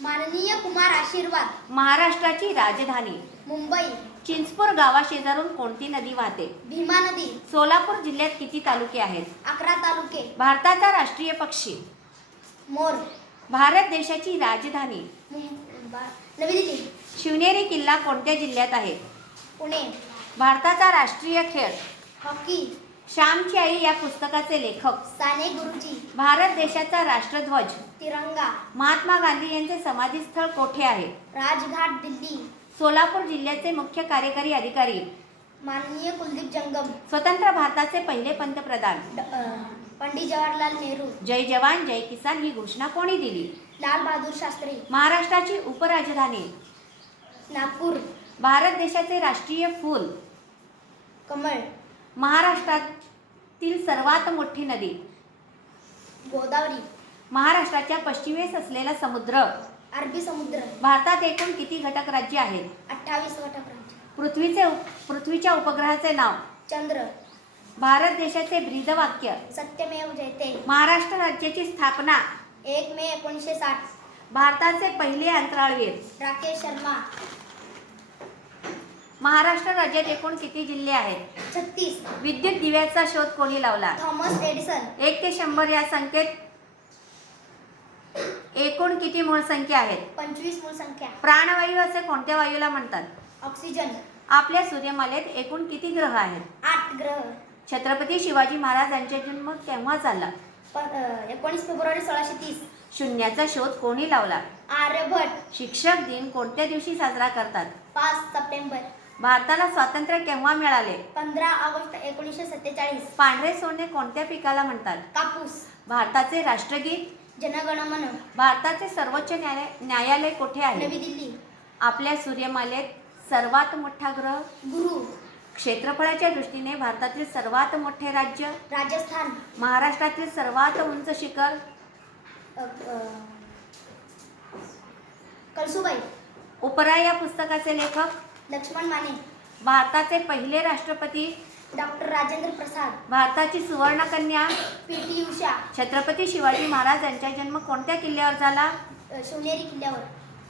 माननीय कुमार आशीर्वाद. महाराष्ट्राची राजधानी मुंबई. चिंचपूर गावाशेजारून कोणती नदी वाहते? भीमा नदी. सोलापूर जिल्ह्यात किती तालुके आहेत? 11 तालुके. भारताचा राष्ट्रीय पक्षी? मोर. भारत देशाची राजधानी? नवी दिल्ली. शिवनेरी किल्ला कोणत्या जिल्ह्यात आहे? पुणे. भारताचा राष्ट्रीय खेळ? हॉकी. श्यामची आई या पुस्तकाचे लेखक? साने गुरुजी. भारत देशाचा राष्ट्रध्वज? तिरंगा. महात्मा गांधी यांचे समाधीस्थळ कोठे आहे? राजघाट, दिल्ली. सोलापूर जिल्ह्याचे मुख्य कार्यकारी अधिकारी? माननीय कुलदीप जंगम. स्वतंत्र भारताचे पहिले पंतप्रधान? पंडित जवाहरलाल नेहरू. जय जवान जय किसान ही घोषणा कोणी दिली? लाल बहादूर शास्त्री. महाराष्ट्राची उपराजधानी? नागपूर. भारत देशाचे राष्ट्रीय फूल? कमळ. महाराष्ट्रातील सर्वात मोठी नदी? गोदावरी. महाराष्ट्राच्या पश्चिमेस असलेला समुद्र? अरबी समुद्र. भारतात एकूण किती घटक राज्य आहेत? 28 घटक राज्य. पृथ्वीच्या उपग्रहाचे नाव? चंद्र. भारत देशाचे ब्रीदवाक्य? सत्यमेव जयते. महाराष्ट्र राज्याची स्थापना? 1 मे 1960. भारताचे पहिले अंतराळवीर? राकेश शर्मा. महाराष्ट्र राज्यात एकूण किती जिल्हे आहेत? 36. विद्युत दिव्याचा शोध कोणी लावला? Thomas Edison. 1 ते 100 या संख्येत एकूण किती मूळ संख्या आहेत? 25 मूळ संख्या. प्राणवायू असे कोणत्या वायूला म्हणतात? ऑक्सिजन. आपल्या सूर्यमालेत एकूण किती ग्रह आहेत? 8 ग्रह. छत्रपती शिवाजी महाराज यांचा जन्म केव्हा झाला? 19 फेब्रुवारी 1630. शून्याचा शोध कोणी लावला? आर्यभट्ट. शिक्षक दिन कोणत्या दिवशी साजरा करतात? 5 सप्टेंबर. भारताला स्वातंत्र्य केव्हा मिळाले? 15 ऑगस्ट 1947. पांढरे सोने कोणत्या पिकाला म्हणतात? कापूस. भारताचे राष्ट्रगीत? जनगण मन. भारताचे सर्वोच्च न्यायालय कोठे आहे? नवी दिल्ली. आपल्या सूर्यमालेत सर्वात मोठा ग्रह? गुरु. क्षेत्रफळाच्या दृष्टीने भारतातील सर्वात मोठे राज्य? राजस्थान. महाराष्ट्रातील सर्वात उंच शिखर? कळसुबाई. उपरा या पुस्तकाचे लेखक? लक्ष्मण माने. भारताचे पहिले राष्ट्रपती? डॉक्टर राजेंद्र प्रसाद. भारताची सुवर्णकन्या? पी.टी. उषा. छत्रपती शिवाजी महाराज यांचा जन्म कोणत्या किल्ल्यावर झाला? शिवनेरी किल्ल्यावर.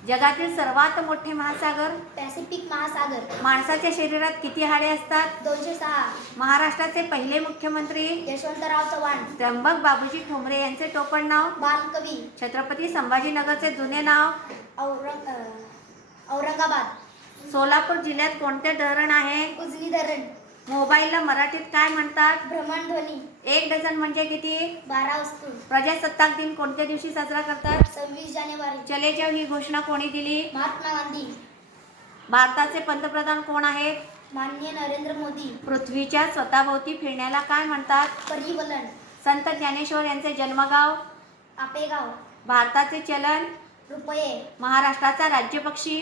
जगातील सर्वात मोठे महासागर? पॅसिफिक महासागर. माणसाच्या शरीरात किती हाडे असतात? 206. महाराष्ट्राचे पहिले मुख्यमंत्री? यशवंतराव चव्हाण. त्र्यंबक बाबूजी ठोंबरे यांचे टोपण नाव? बालकवी. छत्रपती संभाजीनगरचे जुने नाव? औरंगाबाद. सोलापूर जिल्ह्यात कोणते धरण आहे? उजनी धरण. मोबाईलला मराठीत काय म्हणतात? भ्रमणध्वनी. 1 डझन म्हणजे किती? 12 वस्तू. प्रजासत्ताक दिन कोणत्या दिवशी साजरा करतात? 26 जानेवारी. चले जाव ही घोषणा कोणी दिली? महात्मा गांधी. भारताचे पंतप्रधान कोण आहेत? माननीय नरेंद्र मोदी. पृथ्वीच्या स्वतःभोवती फिरण्याला काय म्हणतात? परिवलन. संत ज्ञानेश्वर यांचे जन्मगाव? आपेगाव. भारताचे चलन? रुपये. महाराष्ट्राचा राज्यपक्षी?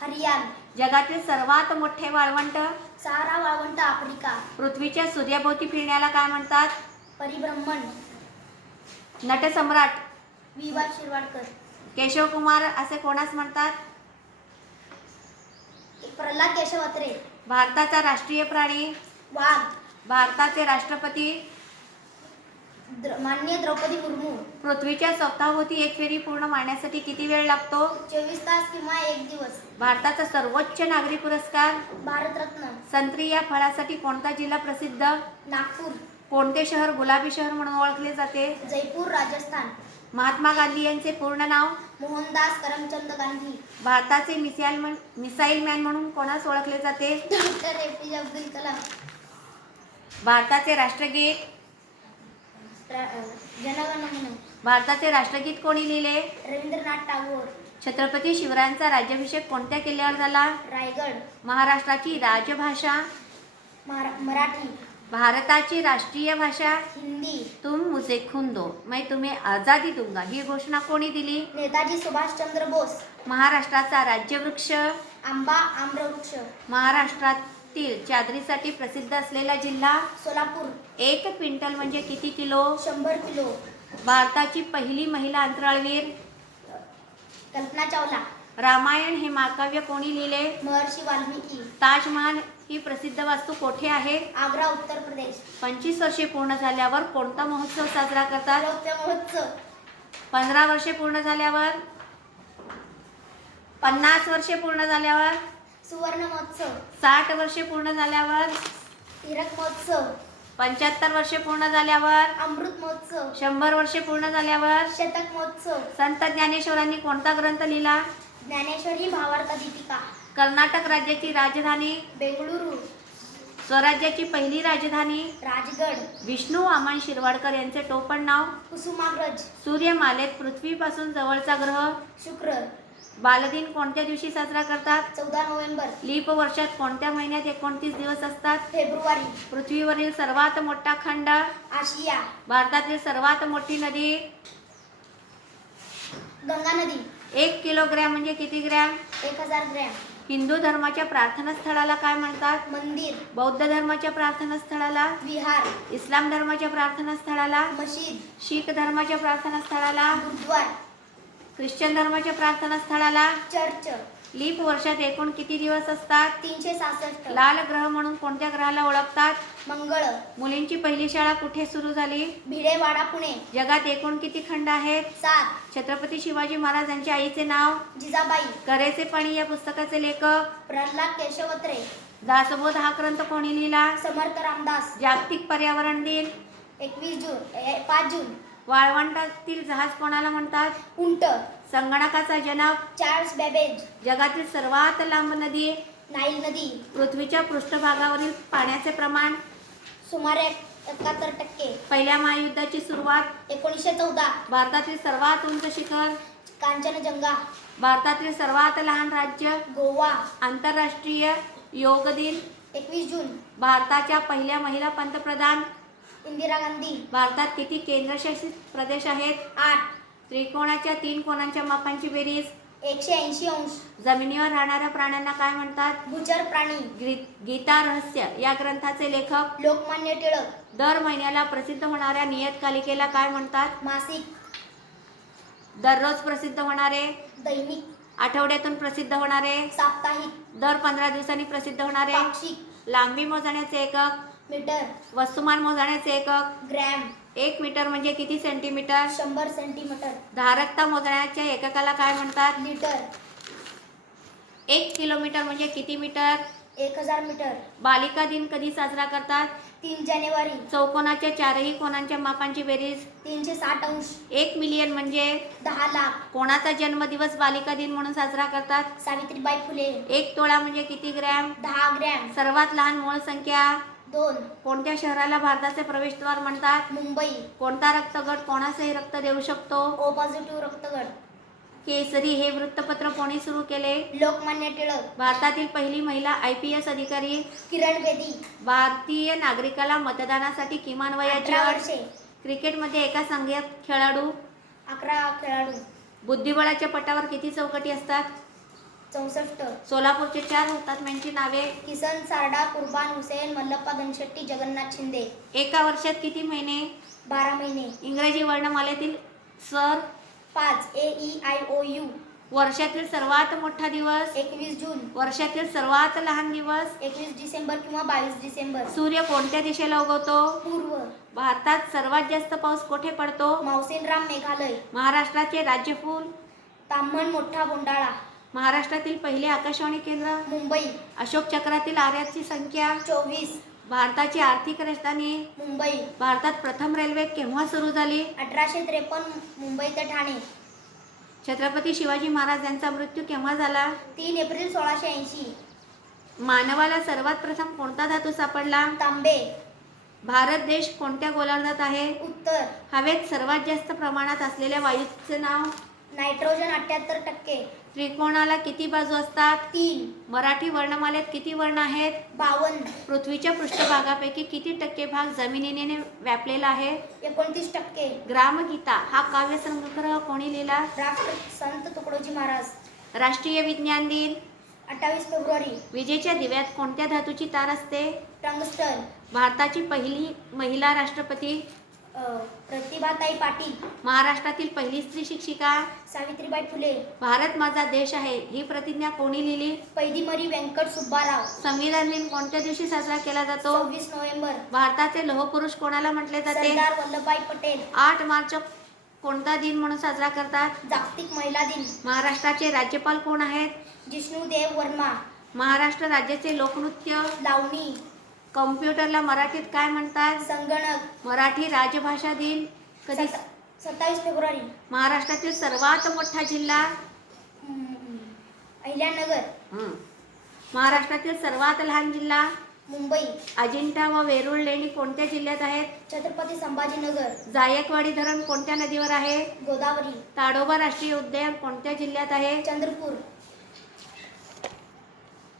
हरियाण. जगातील सर्वात मोठे वाळवंट? सहारा वाळवंट आफ्रिका. पृथ्वीच्या सूर्याभोवती फिरण्याला काय म्हणतात? परिभ्रमण. नटसम्राट? वि.वा. शिरवाडकर. केशव कुमार असे कोणास म्हणतात? प्रल्हाद केशव अत्रे. भारताचा राष्ट्रीय प्राणी? वाघ. भारताचे राष्ट्रपती? माननीय द्रौपदी मुर्मू. पृथ्वीच्या स्वतःभोवती एक फेरी पूर्ण मारण्यासाठी किती वेळ लागतो? 24 तास किंवा 1 दिवस. भारताचा सर्वोच्च नागरी पुरस्कार? भारतरत्न. संत्री या फळासाठी कोणता जिल्हा प्रसिद्ध? नागपूर. कोणते शहर गुलाबी शहर म्हणून ओळखले जाते? जयपूर, राजस्थान. महात्मा गांधी यांचे पूर्ण नाव? मोहनदास करमचंद गांधी. भारताचे मिसाईल मॅन म्हणून कोणास ओळखले जाते? Doctor A P J. अब्दुल कलाम. भारताचे राष्ट्रगीत? जनगण मन. भारताचे राष्ट्रगीत कोणी लिहिले? रवींद्रनाथ टागोर. छत्रपती शिवरायांचा राज्याभिषेक कोणत्या किल्ल्यावर झाला? रायगड. महाराष्ट्राची राजभाषा? मराठी. भारताची राष्ट्रीय भाषा? हिंदी. तुम मुझे खून दो मैं तुम्हें आजादी दूंगा ही घोषणा कोणी दिली? नेताजी सुभाषचंद्र बोस. महाराष्ट्राचा राज्यवृक्ष? आंबा, आम्रवृक्ष. महाराष्ट्रातील चादरीसाठी प्रसिद्ध असलेला जिल्हा? सोलापूर. 1 क्विंटल म्हणजे किती किलो? 100 किलो. भारताची पहिली महिला अंतराळवीर? कल्पना चावला. रामायण हे महाकाव्य कोणी लिहिले? महर्षी वाल्मिकी. ताजमहाल ही प्रसिद्ध वास्तू कोठे आहे? आग्रा, उत्तर प्रदेश. 25 वर्षे पूर्ण झाल्यावर कोणता महोत्सव साजरा करतात? रौप्य महोत्सव. 15 वर्षे पूर्ण झाल्यावर? 50 वर्षे पूर्ण झाल्यावर, सुवर्ण महोत्सव, 60 वर्षे पूर्ण झाल्यावर, हीरक महोत्सव, 75 वर्षे पूर्ण झाल्यावर, अमृत महोत्सव, 100 वर्षे पूर्ण झाल्यावर. शतक महोत्सव. संत ज्ञानेश्वरांनी कोणता ग्रंथ लिहिला? ज्ञानेश्वरी भावार्थ दीपिका. कर्नाटक राज्याची राजधानी, बेंगळुरू. स्वराज्याची पहिली राजधानी, राजगड. विष्णू वामन शिरवाडकर यांचे टोपण नाव, कुसुमाग्रज. सूर्यमालेत पृथ्वीपासून जवळचा ग्रह, शुक्र. बालदिन कोणत्या दिवशी साजरा करतात? 14 नोव्हेंबर. लीप वर्षात कोणत्या महिन्यात 29 दिवस असतात? फेब्रुवारी. पृथ्वीवरील सर्वात मोठा खंड, आशिया. भारतातील सर्वात मोठी नदी, गंगा नदी. 1 किलोग्रॅम म्हणजे किती ग्रॅम? 1000 ग्रॅम. हिंदू धर्माच्या प्रार्थनास्थळाला काय म्हणतात? मंदिर. बौद्ध धर्माच्या प्रार्थनास्थळाला, विहार. इस्लाम धर्माच्या प्रार्थनास्थळाला, मशीद. शीख धर्माच्या प्रार्थनास्थळाला, गुरुद्वार. ख्रिश्चन धर्माच्या प्रार्थनास्थळाला. चर्च. लीप वर्षात एकूण किती दिवस असतात? 366. लाल ग्रह म्हणून कोणत्या ग्रहाला ओळखतात? मंगळ. मुलींची पहिली शाळा कुठे सुरू झाली? भिडेवाडा, पुणे. जगात एकूण किती खंड आहेत? 7. छत्रपती शिवाजी महाराज यांच्या आईचे नाव? जिजाबाई. करेचे पाणी या पुस्तकाचे लेखक? प्रल्हाद केशवत्रे. दासबोध हा ग्रंथ कोणी लिहिला? समर्थ रामदास. जागतिक पर्यावरण दिन 5 जून. वाळवंटातील जहाज कोणाला म्हणतात? उंट. संगणकाचा जनक? Charles Babbage. जगातील सर्वात लांब नदी? नाईल नदी. पृथ्वीच्या पृष्ठभागावरील पाण्याचे प्रमाण? सुमारे 71%. पहिल्या महायुद्धाची सुरुवात? 1914. भारतातील सर्वात उंच शिखर? कांचनजंगा. भारतातील सर्वात लहान राज्य? गोवा. आंतरराष्ट्रीय योग दिन? 21 जून. भारताच्या पहिल्या महिला पंतप्रधान? इंदिरा गांधी. भारतात किती केंद्रशासित प्रदेश आहेत? 8. त्रिकोणाच्या 3 कोणांच्या मापांची बेरीज? 180 अंश. जमिनीवर राहणाऱ्या प्राण्यांना काय म्हणतात? भूचर प्राणी. गीता रहस्य या ग्रंथाचे लेखक? लोकमान्य टिळक. दर महिन्याला प्रसिद्ध होणाऱ्या नियतकालिकेला काय म्हणतात? मासिक. दररोज प्रसिद्ध होणारे? दैनिक. आठवड्यातून प्रसिद्ध होणारे? साप्ताहिक. दर 15 दिवसांनी प्रसिद्ध होणारे? पाक्षिक. लांबी मोजण्याचे एकक? मीटर. वस्तुमान मोजण्याचे एकक? ग्रॅम. 1 मीटर म्हणजे किती सेंटीमीटर? 100 सेंटीमीटर. धारकता मोजण्याच्या एककाला काय म्हणतात? लिटर. 1 किलोमीटर म्हणजे किती मीटर? 1000 मीटर. बालिका दिन कधी साजरा करतात? 3 जानेवारी. चौकोनाच्या 4ही कोणांच्या मापांची बेरीज? 360 अंश. 1 मिलियन म्हणजे? 10 लाख. कोणाचा जन्मदिवस बालिका दिन म्हणून साजरा करतात? सावित्रीबाई फुले. 1 तोळा म्हणजे किती ग्रॅम? 10 ग्रॅम. सर्वात लहान मूळ संख्या? 2. कोणत्या शहराला भारताचे प्रवेशद्वार म्हणतात? मुंबई. कोणता रक्तगट कोणासही रक्त देऊ शकतो? ओ पॉझिटिव्ह रक्तगट. केसरी हे वृत्तपत्र कोणी सुरू केले? लोकमान्य टिळक. भारतातील पहिली महिला IPS अधिकारी? किरण बेदी. भारतीय नागरिकाला मतदानासाठी किमान वयाची 18 अट? वर्षे. क्रिकेटमध्ये एका संघात खेळाडू? 11 खेळाडू. बुद्धिबळाच्या पटावर किती चौकटी असतात? 64. सोलापूरचे 4 हुतात्म्यांची नावे? किसन सारडा, कुर्बान हुसेन, मल्लप्पा गणशेट्टी, जगन्नाथ शिंदे. एका वर्षात किती महिने? 12 महिने. इंग्रजी वर्णमालेतील स्वर? 5. AEIOU. वर्षातील सर्वात मोठा दिवस? 21 जून. वर्षातील सर्वात लहान दिवस? 21 डिसेंबर किंवा 22 डिसेंबर. सूर्य कोणत्या दिशेला उगवतो? पूर्व. भारतात सर्वात जास्त पाऊस कोठे पडतो? मौसिनराम, मेघालय. महाराष्ट्राचे राज्यफूल? ताम्हण, मोठा बोंडाळा. महाराष्ट्रातील पहिले आकाशवाणी केंद्र? मुंबई. अशोक चक्रातील आर्याची संख्या? 24. भारताची आर्थिक राजधानी? मुंबई. भारतात प्रथम रेल्वे केव्हा सुरू झाली? 1853. मुंबई ते ठाणे. छत्रपती शिवाजी महाराज यांचा मृत्यू केव्हा झाला? 3 एप्रिल 1680. मानवाला सर्वात प्रथम कोणता धातू सापडला? तांबे. भारत देश कोणत्या गोलार्धात आहे? उत्तर. हवेत सर्वात जास्त प्रमाणात असलेल्या वायूचे नाव? नायट्रोजन 78%. त्रिकोणाला किती बाजू असतात? 3. मराठी वर्णमालेत किती वर्ण आहेत? 52. पृथ्वीच्या पृष्ठभागापैकी किती टक्के भाग जमिनीने व्यापलेला आहे? 29%. ग्रामगीता हा काव्यसंग्रह कोणी लिहिला? राष्ट्र संत तुकडोजी महाराज. राष्ट्रीय विज्ञान दिन? 28 फेब्रुवारी. विजेच्या दिव्यात कोणत्या धातूची तार असते? टंगस्टन. भारताची पहिली महिला राष्ट्रपती? प्रतिभाताई पाटील. महाराष्ट्रातील पहिली स्त्री शिक्षिका? सावित्रीबाई फुले. भारत माझा देश आहे ही प्रतिज्ञा कोणी लिहिली? पैदिमरी व्यंकट सुब्बाराव. संविधान दिन कोणत्या दिवशी साजरा केला जातो? 26 नोव्हेंबर. भारताचे लोहपुरुष कोणाला म्हटले जाते? सरदार वल्लभभाई पटेल. 8 मार्च कोणता दिन म्हणून साजरा करतात? जागतिक महिला दिन. महाराष्ट्राचे राज्यपाल कोण आहेत? जिष्णुदेव वर्मा. महाराष्ट्र राज्याचे लोकनृत्य. लावणी. कम्प्युटरला मराठीत काय म्हणतात? संगणक. मराठी राजभाषा दिन कधी? 27 फेब्रुवारी. महाराष्ट्रातील सर्वात मोठा जिल्हा? अहिल्यानगर. महाराष्ट्रातील सर्वात लहान जिल्हा? मुंबई. अजिंठा व वेरूळ लेणी कोणत्या जिल्ह्यात आहेत? छत्रपती संभाजीनगर. जायकवाडी धरण कोणत्या नदीवर आहे? गोदावरी. ताडोबा राष्ट्रीय उद्यान कोणत्या जिल्ह्यात आहे? चंद्रपूर.